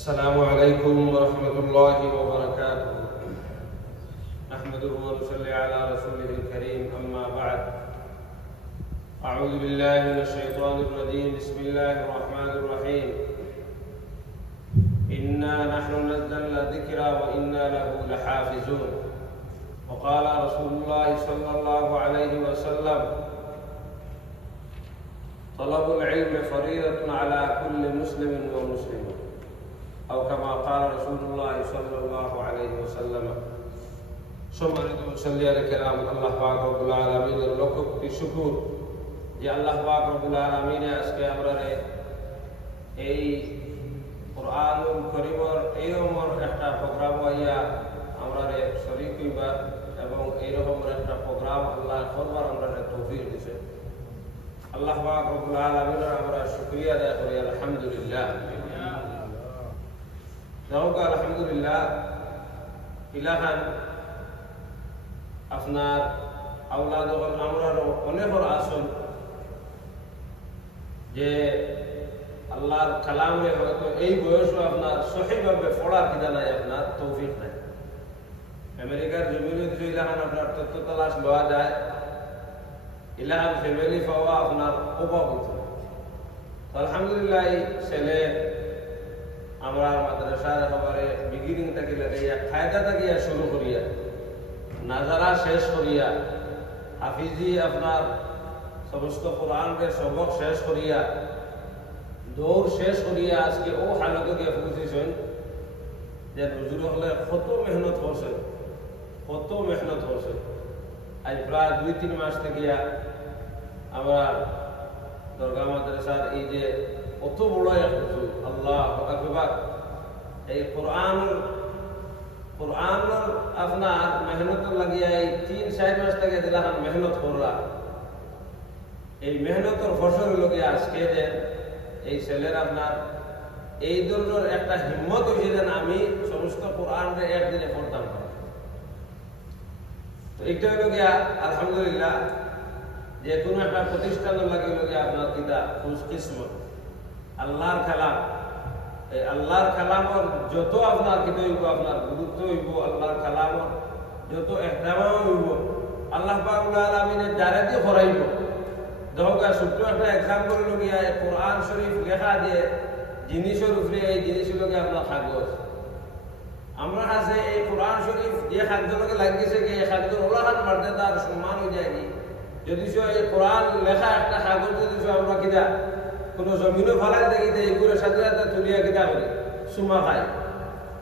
السلام عليكم ورحمة الله وبركاته. نحمده ونصلي على رسوله الكريم. أما بعد، أعوذ بالله من الشيطان الرجيم. بسم الله الرحمن الرحيم. إنا نحن نزلنا الذكر وإنا له لحافظون. وقال رسول الله صلى الله عليه وسلم: طلب العلم فريضة على كل مسلم ومسلم، أو كما قال رسول الله صلى الله عليه وسلم. সম্মানিত মুসল্লিয়ানে কেরাম, আল্লাহ পাক রব্বুল আলামিনের লক্ষ কোটি শুকর যে আল্লাহ পাক রব্বুল আলামিন আজকে আমরা এই কুরআনুল কারীমের এই রকমের একটা প্রোগ্রাম হইয়া আমরা শরীক হইবা এবং এই রকমের একটা প্রোগ্রাম আল্লাহ করবার আমরা তৌফিক দিয়েছে। আল্লাহ পাক রব্বুল আলামিনের আমরা শুকরিয়া আদায় করি। আলহামদুলিল্লাহ, আলহামদুলিল্লাহ। ইলাহান আপনার আওলাদ আমরা অনেক আসন যে আল্লাহর কালামে হয়তো এই বয়সও আপনার সঠিকভাবে পড়ার কিনা নাই, আপনার তৌফিক নাই। আমেরিকার জমিনে ইলাহান আপনার তথ্য তালাশ লওয়া যায়, ইলাহান ফ্যামিলি পাওয়া আপনার অভাবিত। আলহামদুলিল্লাহ, ছেলে আমরা মাদ্রাসার একেবারে বিগিনিং থেকে লাগাইয়া কায়দা থাকিয়া শুরু করিয়া নাজারা শেষ করিয়া হাফিজি আপনার সমস্ত কোরআনকে সবক শেষ করিয়া দৌড় শেষ করিয়া আজকে ও হালতে গিয়ে পৌঁছেছেন যে হুজুর হলে কত মেহনত করছেন, কত মেহনত করছেন। আজ প্রায় 2-3 মাস থেকে আমরা দরগা মাদ্রাসার এই যে কত বড় এক হুজুর, আল্লাহ আকবার, এই কোরআন আপনার মেহনত লাগিয়া এই 3-4 মাস থেকে দিলাম মেহনত করলা। এই মেহনতের ফসল লগে আজকে যে এই ছেলের আপনার এই ধরনের একটা হিম্মত হয়েছে যেন আমি সমস্ত কোরআনকে একদিনে পড়তাম। তো এইটা হলো গিয়া আলহামদুলিল্লাহ, যে কোনো একটা প্রতিষ্ঠানের লাগে হলো গিয়া আপনার কিতা খুশকিসমত। আল্লাহর কালাম, এই আল্লাহর কালামর যত আপনার কিতা হইব, আপনার গুরুত্ব হইব, আল্লাহর কালামর যত এহতেমাম হইব, আল্লাহ পাক রব্বুল আলামিনের দ্বারা দিয়ে করাইব। দেখা ছোট্ট একটা এক্সাম্পল হলো গিয়া কোরআন শরীফ লেখা যে জিনিসের উপরে, এই জিনিস হলো গিয়া আপনার কাগজ। আমরা কাছে এই কোরআন শরীফ যে কাগজের লাগিয়েছে কি এই কাগজের ওলাখান মর্যাদা আর সম্মান হয়ে যায়নি। যদি এই কোরআন লেখা একটা কাগজ যদি আমরা কিনা কোনো জমিনও ফালাই দেখিতে এইগুলো সাথে সাথে তুলিয়া কিনা করি সুমা খাই,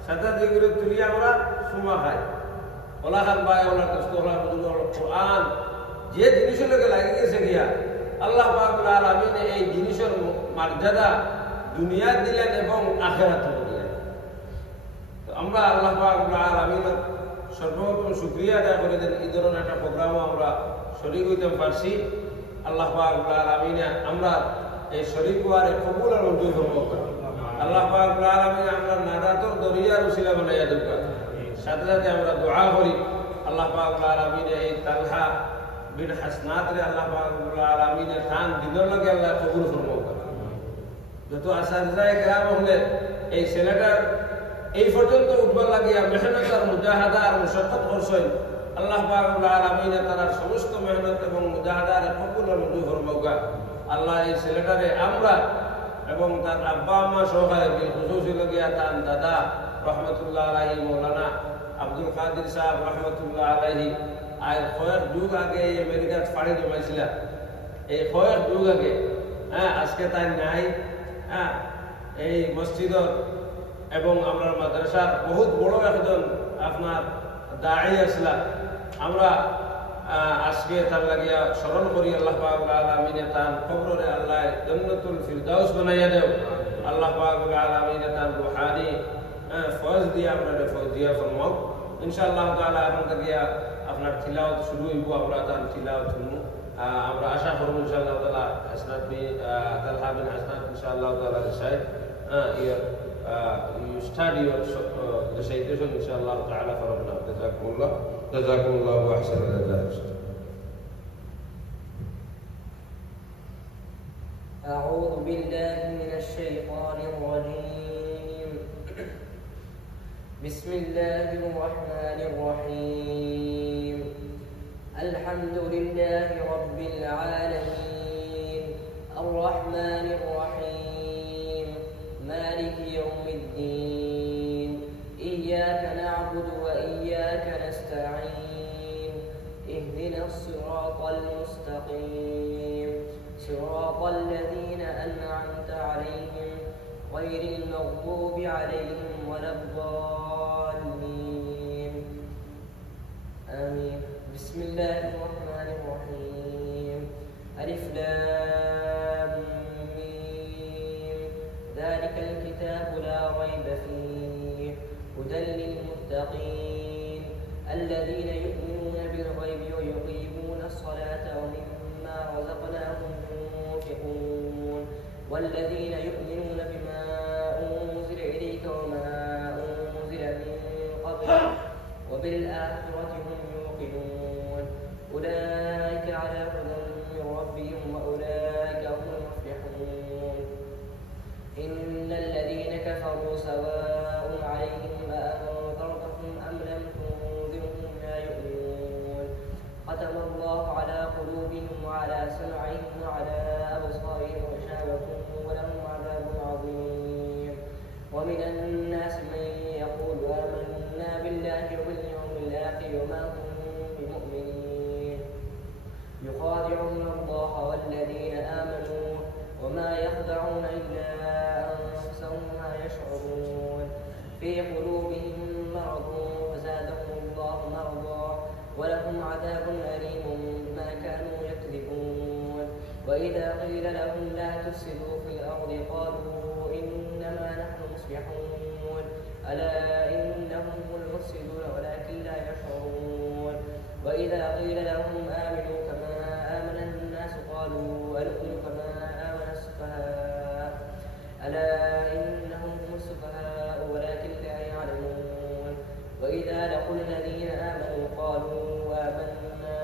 সাথে সাথে এইগুলো তুলিয়া আমরা সুমা খাই। ওলাখান বাই ওলার কষ্ট ওলার কোরআন যে জিনিসের লোকে লাগে গেছে গিয়া আল্লাহ পাক রব্বুল আলামিন এই জিনিসের মর্যাদা দুনিয়া দিলেন এবং আখিরাতে দিলেন। তো আমরা আল্লাহ পাক রব্বুল আলামিনের সর্বপ্রথম শুকরিয়া আদায় করে দেন এই ধরনের একটা প্রোগ্রামও আমরা শরীক হইতে পারছি। আল্লাহ পাক রব্বুল আলামিন আমরা এই শরীক হওয়ারে কবুল আর মঞ্জুর করব। আল্লাহ পাক রব্বুল আলামিন আমরা নাদাতর দরিয়ার উসিলা বানাইয়া দেব। সাথে সাথে আমরা দোয়া করি আল্লাহ পাক রব্বুল আলামিন এই তালহা বিন হাসনাত রে আল্লাহ পাক রব্বুল আলামিন খান দিনের লগে আল্লাহ কবুল করব। যত আসারজায়ে কেরাম হলে এই ছেলেটার এই পর্যন্ত উঠবার লাগিয়া মেহনত আর মুজাহাদা আর মুশাক্কাত করছেন, আল্লাহ পাক রব্বুল আলামিন তার সমস্ত মেহনত এবং মুজাহাদার কবুল আর মঞ্জুর করব। আল্লাহ এই ছেলেটারে আমরা এবং তার আব্বা আম্মা সহকারে বিলখুসুসি লাগিয়া তার দাদা রহমতুল্লাহ আলাইহি মৌলানা আব্দুল কাদির সাহেব রহমতুল্লাহ আলাইহি আর কয়েক যুগ আগে এই আমেরিকাত ফাড়ি জমাইছিল। এই কয়েক যুগ আগে আজকে তাই নাই। এই মসজিদর এবং আমরা মাদ্রাসার বহুত বড় একজন আপনার দায়ী আসলা। আমরা আজকে তার লাগিয়া স্মরণ করি আল্লাহ পাক রব্বুল আলামিন তার কবরে আল্লাহ জান্নাতুল ফিরদাউস বানাইয়া দেও। আল্লাহ পাক রব্বুল আলামিন তার রুহানি ফয়জ দিয়ে আপনাদের ফয়জ দিয়া ফরমাও। ইনশাআল্লাহ তাআলা এখন থেকে আপনার তিলাওয়াত শুরু হইব, আমরা তার তিলাওয়াত শুনবো। আমরা আশা করব ইনশাআল্লাহ তাআলা হাসনাত তালহা বিন হাসনাত ইনশাআল্লাহ তাআলা reside you study your recitation inshallah ta'ala farabna. Jazakumullah wa ahsana al-jazaa. أعوذ بالله من الشيطان الرجيم. بسم الله الرحمن الرحيم. الحمد لله رب العالمين، الرحمن الرحيم، مالك يوم الدين، إياك نعبد وإياك نستعين، اهدنا الصراط المستقيم، صراط الذين أنعمت عليهم غير المغضوب عليهم ولا الضالين، آمين. بسم الله الرحمن الرحيم. ألف لام ميم، ذلك الكتاب لا ريب فيه، هدى للمتقين الذين يؤمنون بالغيب ويقيمون الصلاة ومما رزقناهم ينفقون، والذين يؤمنون بما أنزل إليك وما أنزل من قبلك وبالآخرة هم يوقنون، أولئك على هدى من ربهم وأولئك هم المفلحون. إن الذين كفروا سواء عليهم أأنذرتهم أم لم تنذرهم لا يؤمنون، ختم الله على قلوبهم وعلى سمعهم وعلى أبصارهم غشاوة ولهم عذاب عظيم. ومن الناس من يقول آمنا بالله وباليوم الآخر وما هم بمؤمنين، يخادعون الله والذين آمنوا وما يخدعون إلا أنفسهم وما يشعرون، في قلوبهم مرض فزادهم الله مرضا ولهم عذاب أليم بما كانوا يكذبون. وإذا قيل لهم لا تفسدوا في الأرض قالوا إنما نحن مصلحون، ألا إنهم هم المفسدون ولكن لا يشعرون. وإذا قيل لهم آمنوا كما آمن الناس قالوا أنؤمن كما آمن السفهاء، ألا إنهم هم السفهاء ولكن لا يعلمون. وإذا لقوا الذين آمنوا قالوا آمنا،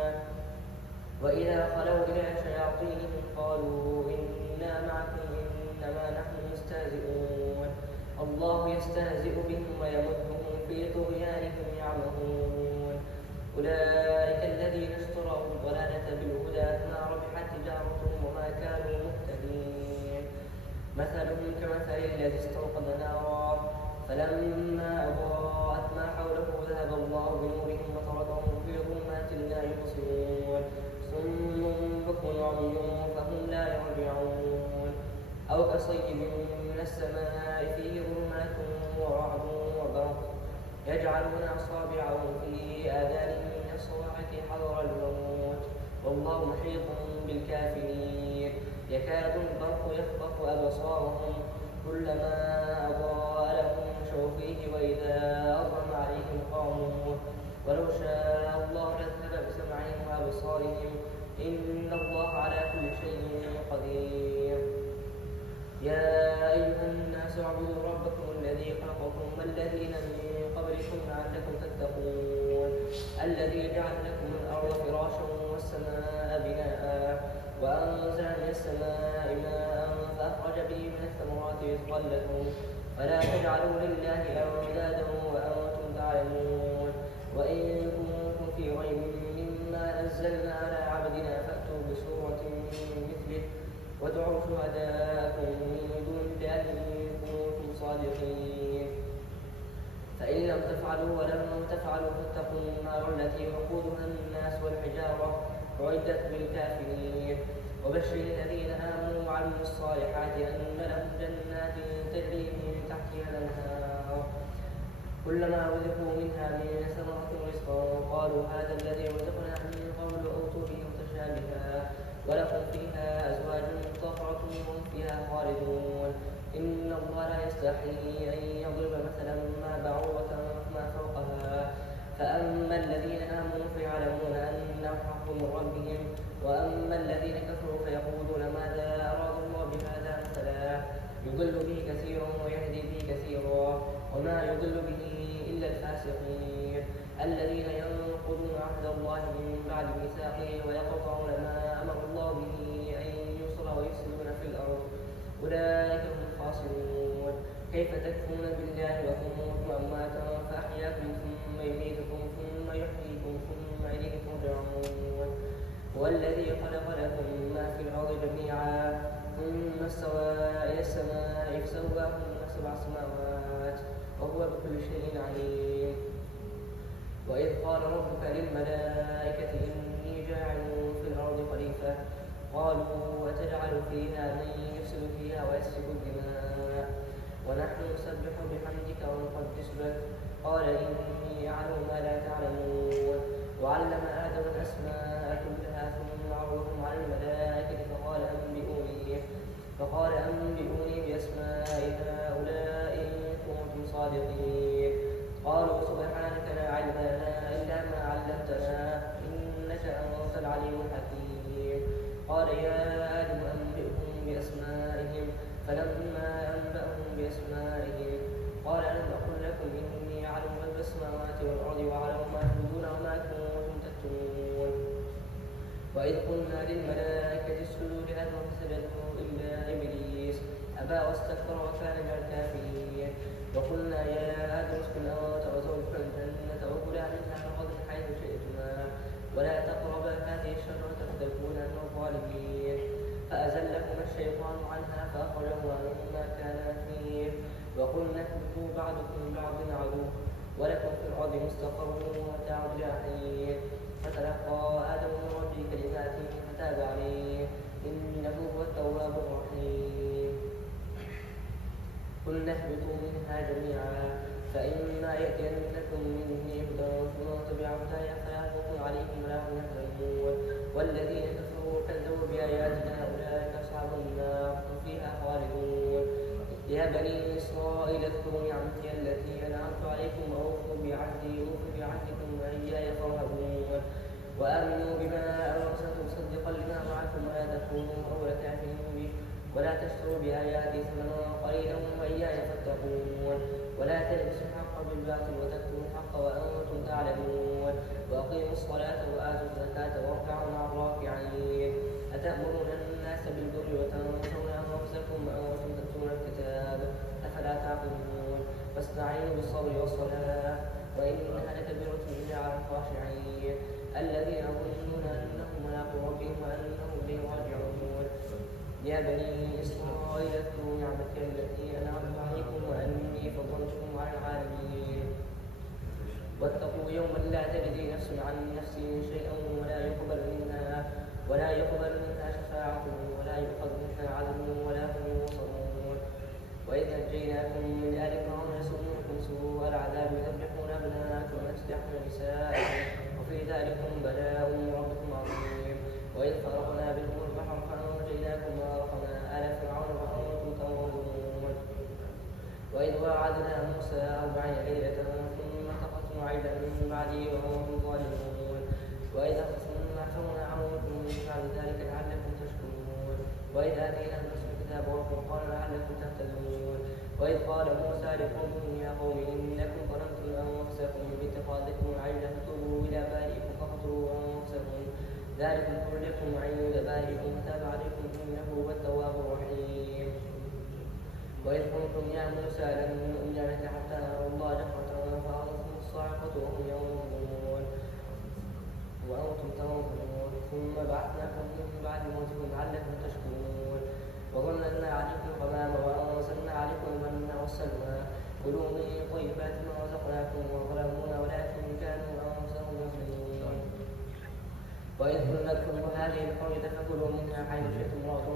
وإذا خلوا إلى شياطينهم قالوا إنا معكم إنما نحن مستهزئون، الله يستهزئ بهم ويمدهم في طغيانهم يعمهون. أولئك الذين اشتروا الضلالة بالهدى فما ربحت تجارتهم وما كانوا مهتدين. مثلهم كمثل الذي استوقد نارا فلما أضاءت ما حوله ذهب الله بنورهم وتركهم في ظلمات لا يبصرون، صم بكم عمي فهم لا يرجعون. أو كصيب من السماء فيه ظلمات ورعد وبرق يجعلون أصابعهم في آذانهم من الصواعق حذر الموت والله محيط بالكافرين. يكاد البرق يخطف أبصارهم كلما أضاء لهم مشوا فيه وإذا أظلم عليهم قاموا، ولو شاء الله لذهب بسمعهم وأبصارهم إن الله على كل شيء قدير. يا أيها الناس اعبدوا ربكم الذي خلقكم والذين من قبلكم لعلكم تتقون، الذي جعل لكم الأرض فراشا والسماء بناء وأنزل من السماء ماء فأخرج به من الثمرات رزقا لكم فلا تجعلوا لله أندادا وأنتم تعلمون. وإن كنتم في ريب مما نزلنا على عبدنا فأتوا بسورة من مثله وادعوا شهداءكم من دون الله إن كنتم صادقين. فإن لم تفعلوا ولم تفعلوا فاتقوا النار التي وقودها الناس والحجارة أعدت للكافرين. وبشر الذين آمنوا وعملوا الصالحات أن لهم جنات تجري من تحتها الأنهار كلما رزقوا منها من ثمرة رزقا قالوا هذا الذي رزقنا من قبل أوتوا به متشابها ولكم فيها أزواج مطهرة وهم فيها خالدون. إن الله لا يستحيي أن يضرب مثلا ما بعوضة فما فوقها، فأما الذين آمنوا فيعلمون أنه حق من ربهم، وأما الذين كفروا فيقولون ماذا أراد الله بهذا مثلا، يضل به كثيرا ويهدي به كثيرا وما يضل به إلا الفاسقين الذين ينقضون عهد الله من بعد ميثاقه ويقطعون ما أمر الله به أن يوصل ويفسدون في الأرض أولئك هم الخاسرون. كيف تكفرون بالله وكنتم أمواتا السماوات وهو بكل شيء عليم. وإذ قال ربك للملائكة إني جاعل في الأرض خليفة قالوا أتجعل فيها من يفسد فيها ويسفك الدماء ونحن نسبح بحمدك ونقدس لك قال إني أعلم ما لا تعلمون. وعلم آدم الأسماء كلها ثم عرضهم على الملائكة فقال أنبئوني بأسماء هؤلاء إن كنتم صادقين. قالوا سبحانك لا علم لنا إلا ما علمتنا إنك أنت العليم الحكيم. قال يا آدم أنبئهم بأسمائهم فلما أنبأهم بأسمائهم قال ألم أقل لكم إني أعلم غيب السماوات والأرض وأعلم ما تبدون وما كنتم تكتمون. وإذ قلنا للملائكة اسجدوا لآدم فسجدوا إلا إبليس أبى واستكبر وكان من الكافرين. وقلنا يا آدم اسكن أنت وزوجك الجنة وكلا منها رغدا حيث شئتما ولا تقربا هذه الشجرة فتكونا من الظالمين. فأزلهما الشيطان عنها فأخرجهما مما كانا فيه وقلنا اهبطوا بعضكم لبعض عدو ولكم في الأرض مستقر ومتاع إلى حين. فتلقى آدم من ربه كلمات فتاب عليه إنه هو التواب الرحيم. قلنا اهبطوا منها جميعا فإما يأتينكم مني هدى فمن تبع هداي فلا خوف عليهم ولا هم يحزنون. والذين كفروا وكذبوا بآياتنا أولئك أصحاب النار هم فيها خالدون. يا بني إسرائيل اذكروا نعمتي التي أنعمت عليكم وأوفوا بعهدي أوف بعهدكم وإياي فارهبون. وآمنوا بما أرسلت مصدقا لما معكم ولا تكونوا أول كافر به ولا تشتروا بآياتي ثمنا قليلا وإياي فاتقون. ولا تلبسوا الحق بالباطل وتكتموا الحق وأنتم تعلمون. وأقيموا الصلاة وآتوا الزكاة واركعوا مع الراكعين. أتأمرون الناس بالبر وتنسون أنفسكم وأنتم تتلون الكتاب أفلا تعقلون. فاستعينوا بالصبر والصلاة وإنها لكبيرة إلا على الخاشعين الذين يظنون أنهم ملاقو ربهم وأنهم إليه راجعون. يا بني إسرائيل اذكروا نعمتي التي أنعمت عليكم وأني فضلتكم على العالمين. واتقوا يوما لا تجزي نفس عن نفس شيئا ولا يقبل منها شفاعة ولا يؤخذ منها عدل ولا هم ينصرون. وإذ نجيناكم من آل فرعون يسومونكم سوء العذاب يذبحون أبناءكم ويستحيون نساءكم وفي ذلكم بلاء من ربكم عظيم. وإذ فرقنا بكم البحر فأنجيناكم وأغرقنا آل فرعون وأنتم تنظرون. وإذ وعدنا موسى 40 ليلة ثم اتخذتم عجلا من بعده وأنتم ظالمون. وإذ أخذنا عنكم من بعد ذلك لعلكم تشكرون. وإذ آتينا موسى الكتاب والفرقان لعلكم تهتدون. وإذ قال موسى لقومه يا قوم إنكم ظلمتم أنفسكم باتخاذكم العجل فتوبوا إلى بارئكم فاقتلوا أنفسكم ذلكم خرجكم عند بارئكم فتاب عليكم إنه هو التواب الرحيم. وإذ قلتم يا موسى لن نؤمن لك حتى نرى الله جهرة فأخذتكم الصاعقة وأنتم تنظرون. ثم بعثناكم من بعد موتكم لعلكم تشكرون. وظللنا عليكم الغمام وأنزلنا عليكم المن والسلوى كلوا من طيبات ما رزقناكم وظلمون ولكن كانوا أنفسهم يظلمون. وإذ قلنا ادخلوا هذه القرية فكلوا منها حيث شئتم رغدا